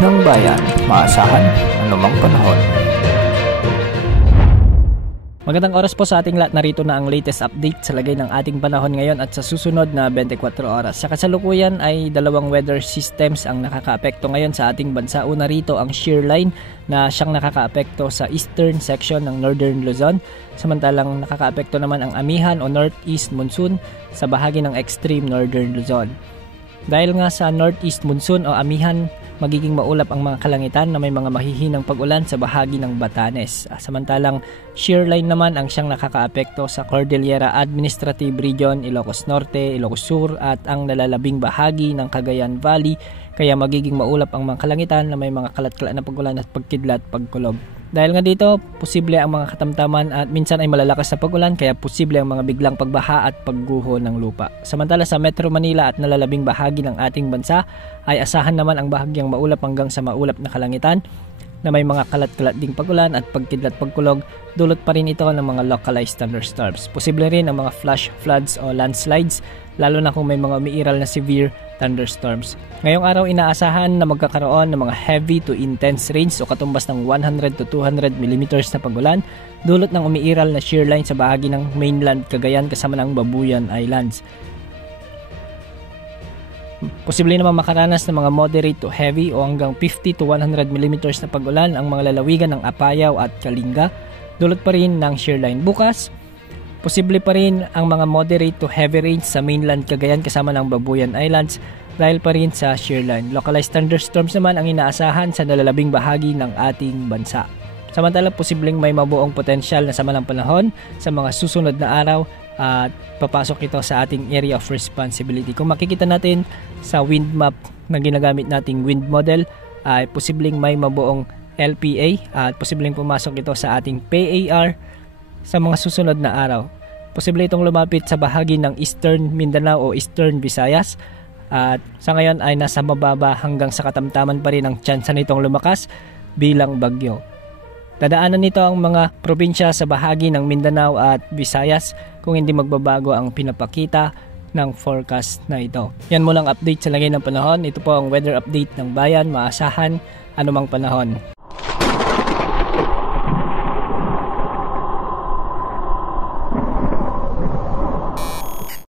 ng bayan, maasahan anumang panahon. Magandang oras po sa ating lahat, narito na ang latest update sa lagay ng ating panahon ngayon at sa susunod na 24 oras. Sa kasalukuyan ay dalawang weather systems ang nakakaapekto ngayon sa ating bansa. Una rito ang shear line na siyang nakakaapekto sa eastern section ng northern Luzon. Samantalang nakakaapekto naman ang amihan o northeast monsoon sa bahagi ng extreme northern Luzon. Dahil nga sa northeast monsoon o amihan, magiging maulap ang mga kalangitan na may mga mahihinang pag-ulan sa bahagi ng Batanes. Samantalang shear line naman ang siyang nakakaapekto sa Cordillera Administrative Region, Ilocos Norte, Ilocos Sur at ang nalalabing bahagi ng Cagayan Valley, kaya magiging maulap ang mga kalangitan na may mga kalat-kalat na pag-ulan at pagkidlat, pagkulob. Dahil nga dito, posible ang mga katamtaman at minsan ay malalakas na pag-ulan, kaya posible ang mga biglang pagbaha at pagguho ng lupa. Samantala sa Metro Manila at nalalabing bahagi ng ating bansa ay asahan naman ang bahagyang maulap hanggang sa maulap na kalangitan na may mga kalat-kalat ding pag-ulan at pagkidlat, pagkulog. Dulot pa rin ito ng mga localized thunderstorms. Posible rin ang mga flash floods o landslides, lalo na kung may mga umiiral na severe thunderstorms. Ngayong araw inaasahan na magkakaroon ng mga heavy to intense rains o katumbas ng 100 to 200 mm na pag-ulan, dulot ng umiiral na shear line sa bahagi ng mainland Cagayan kasama ng Babuyan Islands. Posible naman makaranas ng mga moderate to heavy o hanggang 50 to 100 mm na pag-ulan ang mga lalawigan ng Apayao at Kalinga, dulot pa rin ng shear line. Bukas, posible pa rin ang mga moderate to heavy rains sa mainland Cagayan kasama ng Babuyan Islands dahil pa rin sa shear line. Localized thunderstorms naman ang inaasahan sa nalalabing bahagi ng ating bansa. Samantala, posibleng may mabuong potensyal na sama ng panahon sa mga susunod na araw at papasok ito sa ating area of responsibility. Kung makikita natin sa wind map na ginagamit nating wind model, ay posibleng may mabuong LPA at posibleng pumasok ito sa ating PAR sa mga susunod na araw. Posible itong lumapit sa bahagi ng Eastern Mindanao o Eastern Visayas at sa ngayon ay nasa mababa hanggang sa katamtaman pa rin ang tsansa nitong lumakas bilang bagyo. Dadaanan nito ang mga probinsya sa bahagi ng Mindanao at Visayas kung hindi magbabago ang pinapakita ng forecast na ito. Yan mo lang update sa lagay ng panahon. Ito po ang weather update ng bayan, maasahan anumang panahon.